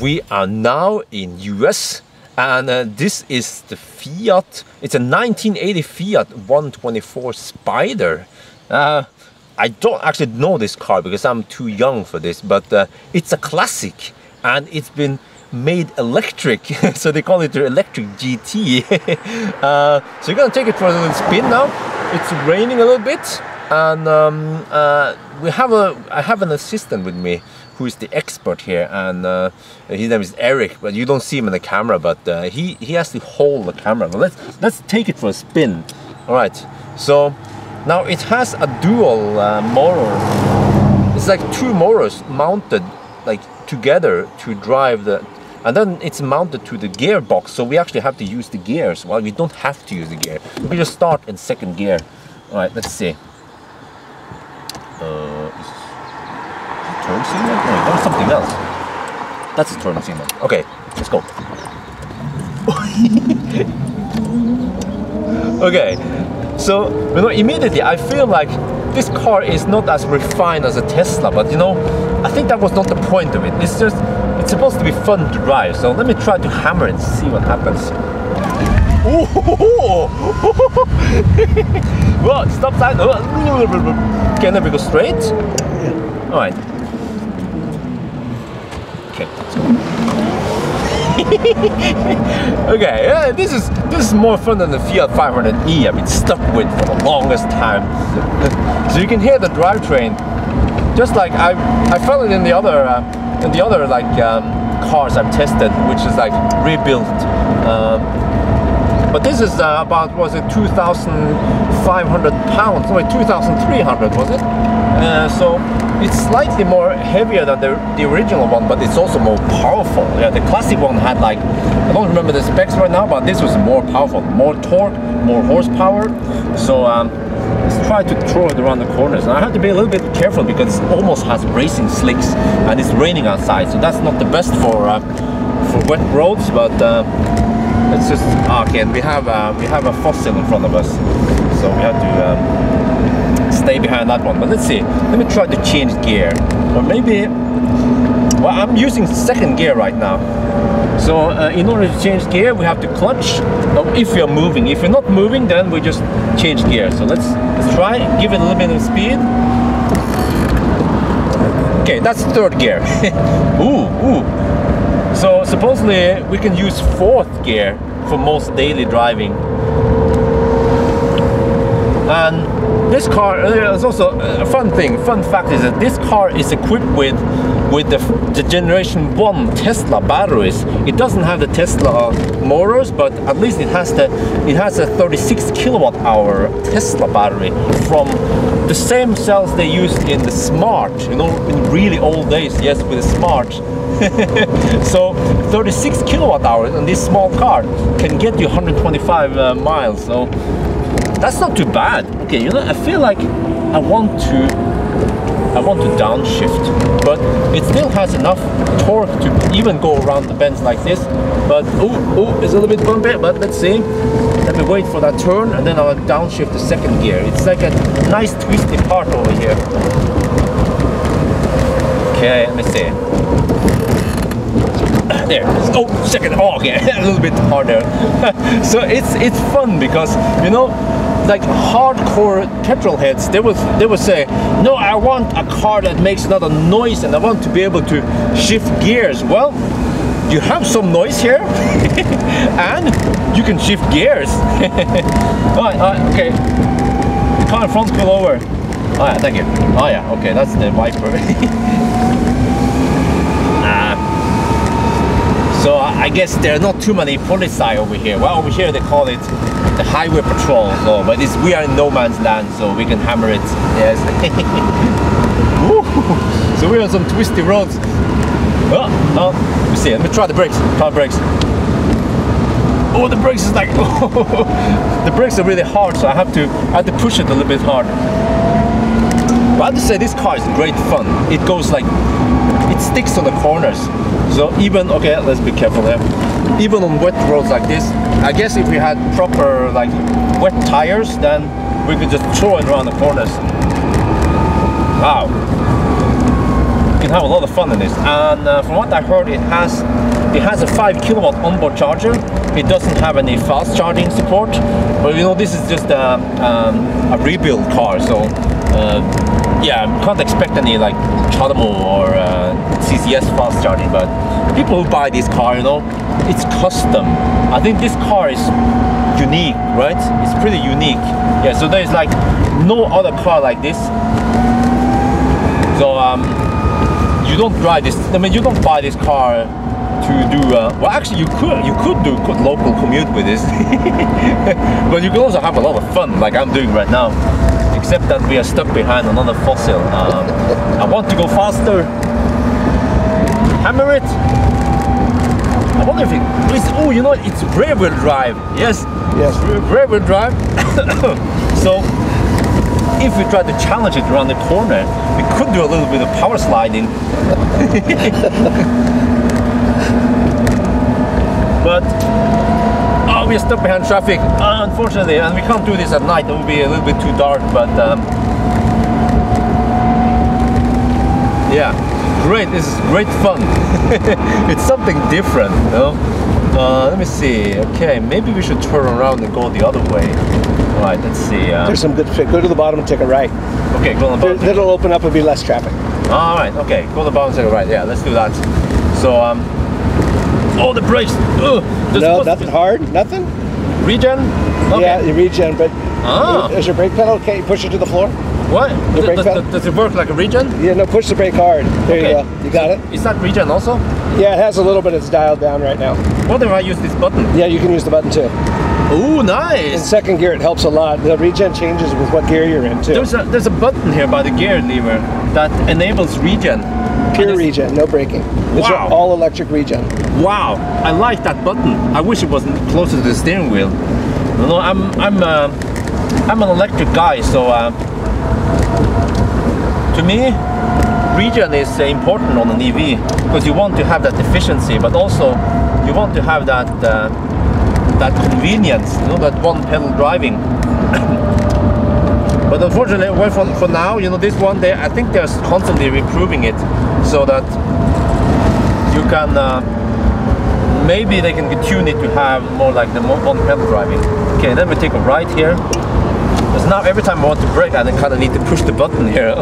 We are now in US, and this is the Fiat. It's a 1980 Fiat 124 Spider. I don't actually know this car because I'm too young for this, but it's a classic and it's been made electric, so they call it the electric GT. So you're gonna take it for a little spin now. It's raining a little bit, and I have an assistant with me who is the expert here, and his name is Eric, but you don't see him in the camera, but he has to hold the camera. But let's take it for a spin. All right, so now it has a dual motor. It's like two motors mounted like together to drive the, and then it's mounted to the gearbox, so we actually have to use the gears. Well, we don't have to use the gear. We can just start in second gear. All right, let's see. Turn signal? No, that's something else. That's a turn signal. Okay, let's go. Okay, so you know, immediately I feel like this car is not as refined as a Tesla, but you know, I think that was not the point of it. It's just, it's supposed to be fun to drive. So let me try to hammer it and see what happens. Well, stop sign. Can I go straight? Yeah. All right. Okay, let's go. Okay, yeah, this is more fun than the Fiat 500e I've been stuck with for the longest time. So you can hear the drivetrain, just like I felt it in the other like cars I've tested, which is like rebuilt. But this is about, was it 2,500 pounds? No, wait, 2,300 was it? So it's slightly more heavier than the original one, but it's also more powerful. Yeah, the classic one had like, I don't remember the specs right now, but this was more powerful, more torque, more horsepower. So let's try to throw it around the corners. And I have to be a little bit careful because it almost has racing slicks, and it's raining outside, so that's not the best for wet roads. But let's just, okay, and we have a fossil in front of us, so we have to stay behind that one. But let's see, let me try to change gear, or maybe, well, I'm using second gear right now. So in order to change gear, we have to clutch. If you're moving, if you're not moving, then we just change gear. So let's try, give it a little bit of speed. Okay, that's third gear. Ooh. So supposedly we can use fourth gear for most daily driving. And this car, there's also a fun fact is that this car is equipped with the generation 1 Tesla batteries. It doesn't have the Tesla motors, but at least it has a 36 kilowatt hour Tesla battery from the same cells they used in the Smart, you know, in really old days. Yes, with the Smart. So 36 kilowatt hours on this small car can get you 125 miles. So that's not too bad. Okay, you know, I feel like I want to downshift, but it still has enough torque to even go around the bends like this. But it's a little bit bumpy, but let's see. Let me wait for that turn, and then I'll downshift the second gear. It's like a nice twisty part over here. Okay, let me see. There. Oh, second. Oh, okay, a little bit harder. So it's fun because, you know, like hardcore petrol heads, they will say, no, I want a car that makes a lot of noise and I want to be able to shift gears. Well, you have some noise here and you can shift gears. Okay, the car in front pull over. Oh yeah, thank you. Oh yeah, okay, that's the wiper. So I guess there are not too many policy over here. Well, over here they call it the highway patrol. So, but we are in no man's land, so we can hammer it. Yes. So we're on some twisty roads. Let me see. Let me try the brakes. Try the brakes. Oh, the brakes is like, the brakes are really hard, so I have to push it a little bit hard. But I have to say, this car is great fun. It goes like, it sticks on the corners. So even, okay, let's be careful here. Even on wet roads like this, I guess if we had proper like wet tires, then we could just throw it around the corners. Wow. You can have a lot of fun in this. And from what I heard, it has a 5 kilowatt onboard charger. It doesn't have any fast charging support, but you know, this is just a rebuild car, so yeah, can't expect any like Chadamo or CCS fast charging. But people who buy this car, you know, it's custom. I think this car is unique, right? It's pretty unique. Yeah, so there's like no other car like this. So you don't drive this. I mean, you don't buy this car to do well, actually you could do local commute with this. But you can also have a lot of fun like I'm doing right now, except that we are stuck behind another fossil. I want to go faster. Hammer it. I wonder if it's, oh, you know, it's rear wheel drive. Yes, rear wheel drive. So if we try to challenge it around the corner, we could do a little bit of power sliding. But we're stuck behind traffic, unfortunately, and we can't do this at night. It would be a little bit too dark. But yeah, great. This is great fun. It's something different, you know. Let me see. Okay, maybe we should turn around and go the other way. All right, let's see. There's some good fit. Go to the bottom and take a right. Okay, go on the bottom. It'll open up and be less traffic. All right. Okay, go to the bottom and take a right. Yeah, let's do that. So oh, the brakes! No, nothing hard? Nothing? Regen? Okay. Yeah, you regen, but is your brake pedal okay? Push it to the floor? What? Does it work like a regen? Yeah, no, push the brake hard. There you go. You got it? Is that regen also? Yeah, it has a little bit. It's dialed down right now. What if I use this button? Yeah, you can use the button too. Oh, nice! In second gear, it helps a lot. The regen changes with what gear you're in too. There's a button here by the gear lever that enables regen. Pure regen, no braking. It's wow. All electric regen. Wow, I like that button. I wish it wasn't closer to the steering wheel. You know, I'm an electric guy, so to me, regen is important on an EV because you want to have that efficiency, but also you want to have that that convenience, you know, that one pedal driving. But unfortunately, well, for now, you know, this one, I think they're constantly improving it so that you can, maybe they can tune it to have more like the one pedal driving. Okay, then we take a right here. Because now every time I want to brake, I kind of need to push the button here.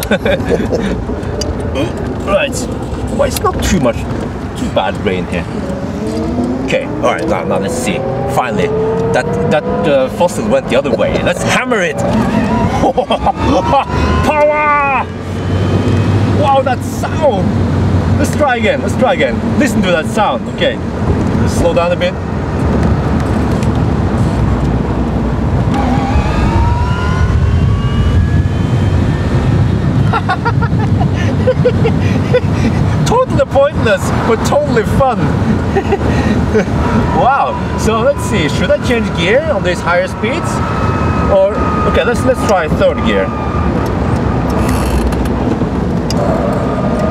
Right. Well, it's not too bad rain here. Okay, all right, now let's see. Finally, that fossil went the other way. Let's hammer it. Power! Wow, that sound! Let's try again. Listen to that sound. Okay, let's slow down a bit. Totally pointless, but totally fun. Wow. So let's see. Should I change gear on these higher speeds? Or okay, let's try third gear.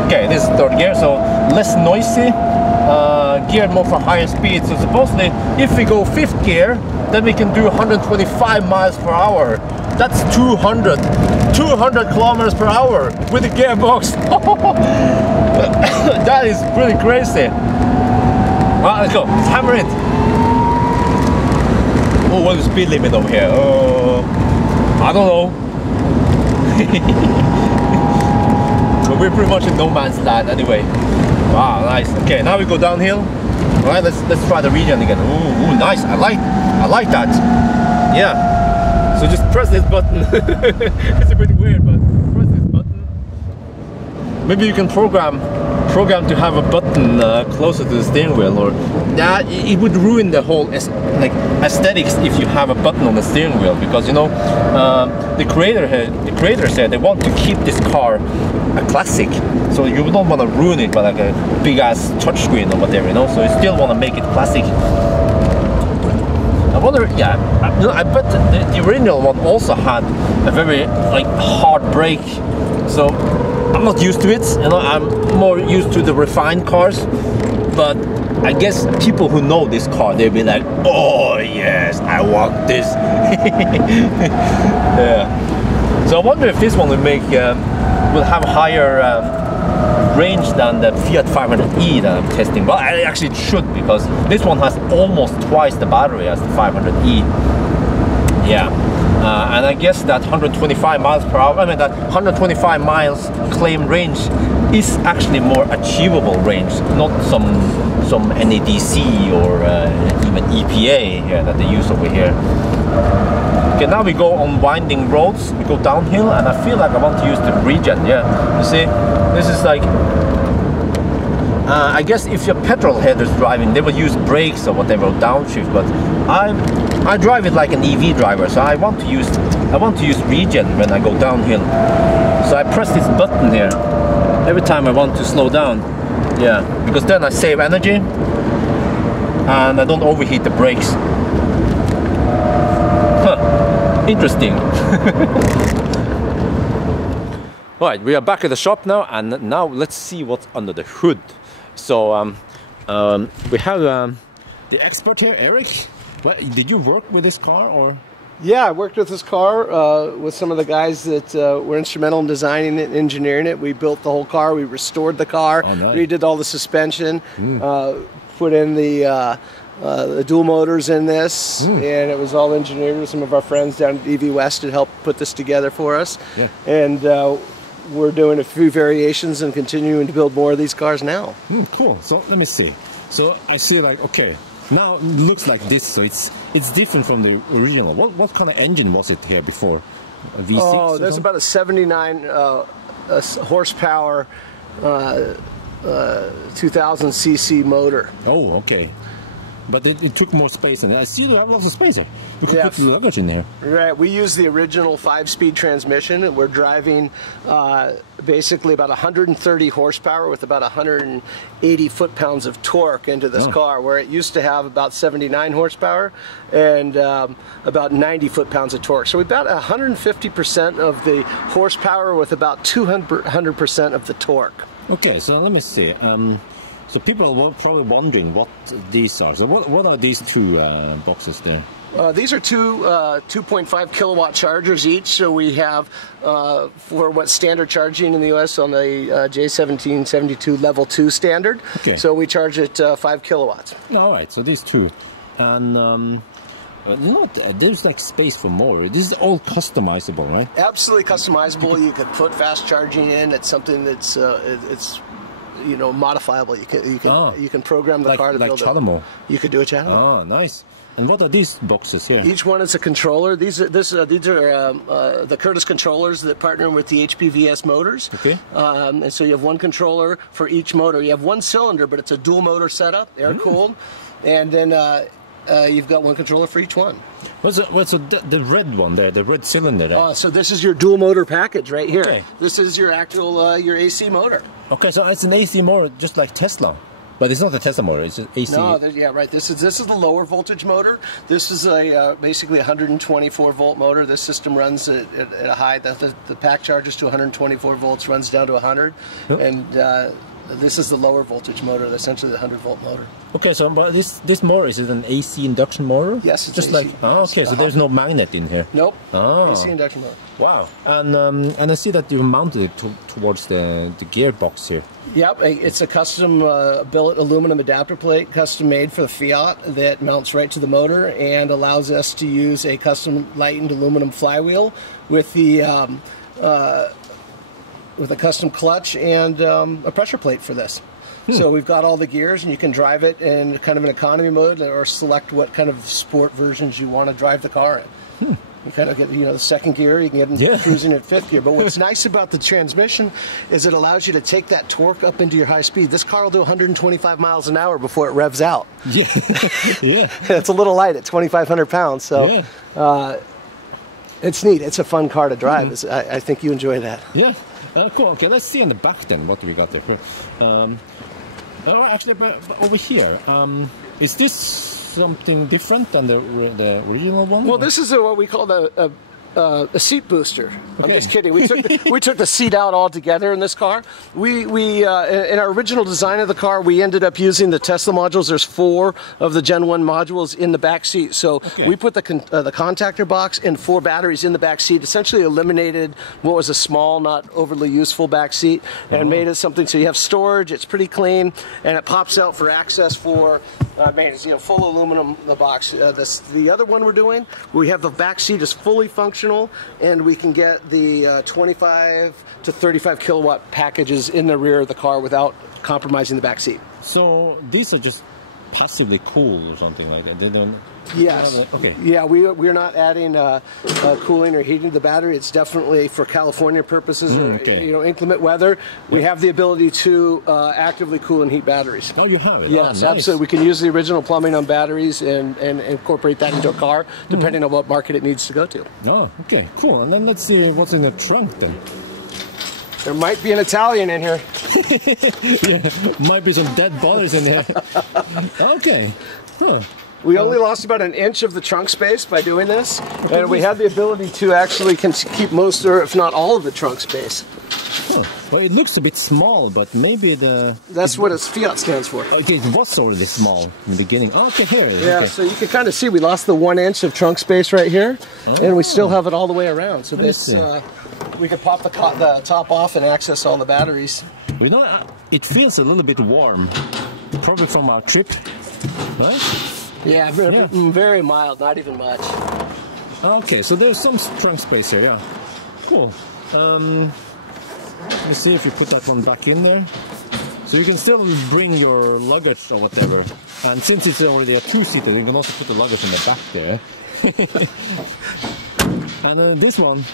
Okay, this is third gear, so less noisy. Geared more for higher speeds. So supposedly, if we go fifth gear, then we can do 125 miles per hour. That's 200 kilometers per hour with the gearbox. That is really crazy. Well, let's go. Let's hammer it. Oh, what's the speed limit over here? I don't know. But we're pretty much in no man's land anyway. Wow, nice. Okay, now we go downhill. All right, let's try the regen again. Ooh, nice. I like that. Yeah. So just press this button. It's a bit weird, but press this button. Maybe you can program programmed to have a button closer to the steering wheel, or it would ruin the whole aesthetics if you have a button on the steering wheel, because you know the creator said they want to keep this car a classic, so you don't want to ruin it by like a big ass touchscreen or whatever, you know. So you still want to make it classic. I wonder, yeah, I bet the original one also had a very like hard brake, so I'm not used to it, you know. I'm more used to the refined cars, but I guess people who know this car, they'll be like, oh yes, I want this. Yeah. So I wonder if this one will have higher range than the Fiat 500e that I'm testing. Well, actually it should, because this one has almost twice the battery as the 500e. Yeah, and I guess that 125 miles per hour, I mean that 125 miles claimed range is actually more achievable range, not some NADC or even EPA here that they use over here. Okay, now we go on winding roads, we go downhill, and I feel like I want to use the regen. Yeah, you see, this is like, I guess if you're petrol headers driving, they will use brakes or whatever, or downshift, but I drive it like an EV driver, so I want to use regen when I go downhill. So I press this button here every time I want to slow down. Yeah, because then I save energy and I don't overheat the brakes. Interesting. Right, we are back at the shop now, and now let's see what's under the hood. So we have the expert here, Eric. What, did you work with this car, or? Yeah, I worked with this car with some of the guys that were instrumental in designing it and engineering it. We built the whole car, we restored the car, redid all the suspension, put in the dual motors in this, and it was all engineered with some of our friends down at EV West to help put this together for us. Yeah. And we're doing a few variations and continuing to build more of these cars now. Cool. So let me see. So I see, like, okay, now it looks like this, so it's different from the original. What kind of engine was it here before? A V6? Oh, there's about a 79 horsepower 2000 cc motor. Oh, okay. But it took more space, and I see you have lots of space here. You could put the luggage in there. Right, we use the original 5-speed transmission. We're driving basically about 130 horsepower with about 180 foot-pounds of torque into this car, where it used to have about 79 horsepower and about 90 foot-pounds of torque. So about 150% of the horsepower with about 200% of the torque. Okay, so let me see. So people are probably wondering what these are. So what are these two boxes there? These are two 2.5 kilowatt chargers each. So we have for what's standard charging in the US on the J1772 level 2 standard. Okay. So we charge at 5 kilowatts. All right, so these two. And there's like space for more. This is all customizable, right? Absolutely customizable. You could put fast charging in. It's something that's it's modifiable. You can program the car to build it. You could do a channel. Oh, nice. And what are these boxes here? Each one is a controller. These are the Curtis controllers that partner with the HPVS motors. Okay. And so you have one controller for each motor. You have one cylinder, but it's a dual motor setup, air cooled, and then you've got one controller for each one. What's the red one there? The red cylinder there? So this is your dual motor package right here. Okay. This is your actual your AC motor. Okay, so it's an AC motor just like Tesla, but it's not a Tesla motor. It's just AC. No, yeah, right. This is the lower voltage motor. This is a basically 124 volt motor. This system runs at a high. The pack charges to 124 volts, runs down to 100, and this is the lower voltage motor, essentially the 100 volt motor. Okay, so but this motor, is it an AC induction motor? Yes, it's just AC. Like okay, so there's no magnet in here. Nope. AC induction motor. Wow, and I see that you mounted it towards the gearbox here. Yep, it's a custom billet aluminum adapter plate, custom made for the Fiat, that mounts right to the motor and allows us to use a custom lightened aluminum flywheel with the with a custom clutch and a pressure plate for this. So we've got all the gears, and you can drive it in kind of an economy mode or select what kind of sport versions you want to drive the car in. You kind of get, you know, the second gear, you can get into cruising at fifth gear. But what's nice about the transmission is it allows you to take that torque up into your high speed. This car will do 125 miles an hour before it revs out. Yeah, yeah. It's a little light at 2,500 pounds, so it's neat. It's a fun car to drive. I think you enjoy that. Yeah, cool. Okay, let's see in the back then what we got there. Oh, actually, but over here, is this something different than the original one? Well, this is what we call a seat booster. I'm just kidding. We took the seat out altogether in this car. In our original design of the car, we ended up using the Tesla modules. There's 4 of the Gen 1 modules in the back seat. So we put the contactor box and 4 batteries in the back seat. Essentially eliminated what was a small, not overly useful back seat, and made it something so you have storage. It's pretty clean, and it pops out for access for maintenance. You know, full aluminum. The box. The other one we're doing, we have the back seat is fully functional. And we can get the 25 to 35 kilowatt packages in the rear of the car without compromising the back seat. So these are just passively cool or something like that? They don't... Yes. Okay. Yeah, we're not adding cooling or heating to the battery. It's definitely for California purposes or you know, inclement weather. We have the ability to actively cool and heat batteries. Oh, you have it? Yes, oh, nice. absolutely. We can use the original plumbing on batteries and incorporate that into a car, depending on what market it needs to go to. Oh, okay, cool. And then let's see what's in the trunk then. There might be an Italian in here. Yeah, might be some dead bodies in there. Okay. Huh. We only lost about an inch of the trunk space by doing this, and we had the ability to actually keep most, or if not all, of the trunk space. Oh, well, it looks a bit small, but maybe That's what its Fiat stands for. Okay, it was already small in the beginning. Oh, okay, here it is. Yeah, okay. so you can kind of see we lost the 1 inch of trunk space right here, and we still have it all the way around. So this, we could pop the top off and access all the batteries. You know, it feels a little bit warm, probably from our trip, right? Yeah, very mild, not even much. Okay, so there's some trunk space here, yeah. Cool. Let me see if you put that one back in there. So you can still bring your luggage or whatever. And since it's already a 2-seater, you can also put the luggage in the back there. And this one,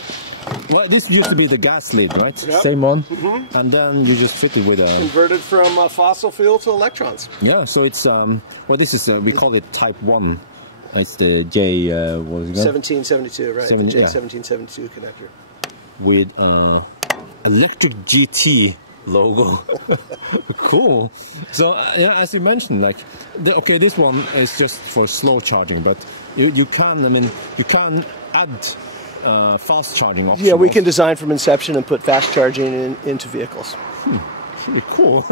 well, this used to be the gas lid, right? Yep. Same one. Mm-hmm. And then you just fit it with a... Converted from fossil fuel to electrons. Yeah, so it's, well, this is, we call it Type 1. It's the J, what is it called? 1772, right? The J1772 connector. With electric GT logo. Cool. So, yeah, as you mentioned, like, okay, this one is just for slow charging, but you can, I mean, you can add fast charging options. Yeah, we can design from inception and put fast charging into vehicles. Pretty cool.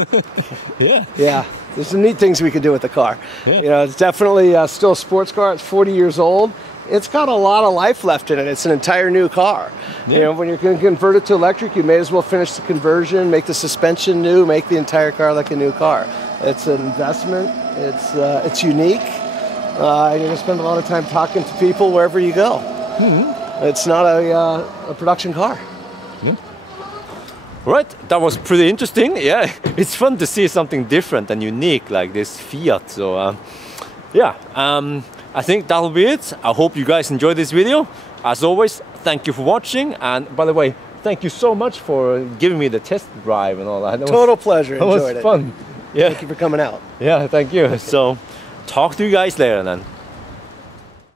Yeah. Yeah, there's some neat things we can do with the car. Yeah. You know, it's definitely still a sports car. It's 40 years old. It's got a lot of life left in it. It's an entire new car. Yeah. You know, when you're going to convert it to electric, you may as well finish the conversion, make the suspension new, make the entire car like a new car. It's an investment. It's unique. You're going to spend a lot of time talking to people wherever you go. Mm-hmm. It's not a production car. Yeah. Right, that was pretty interesting. Yeah, it's fun to see something different and unique like this Fiat. So, yeah, I think that'll be it. I hope you guys enjoyed this video. As always, thank you for watching. And by the way, thank you so much for giving me the test drive and all that. Total pleasure. Enjoyed it. That was fun. Yeah. Thank you for coming out. Yeah, thank you. So, talk to you guys later then.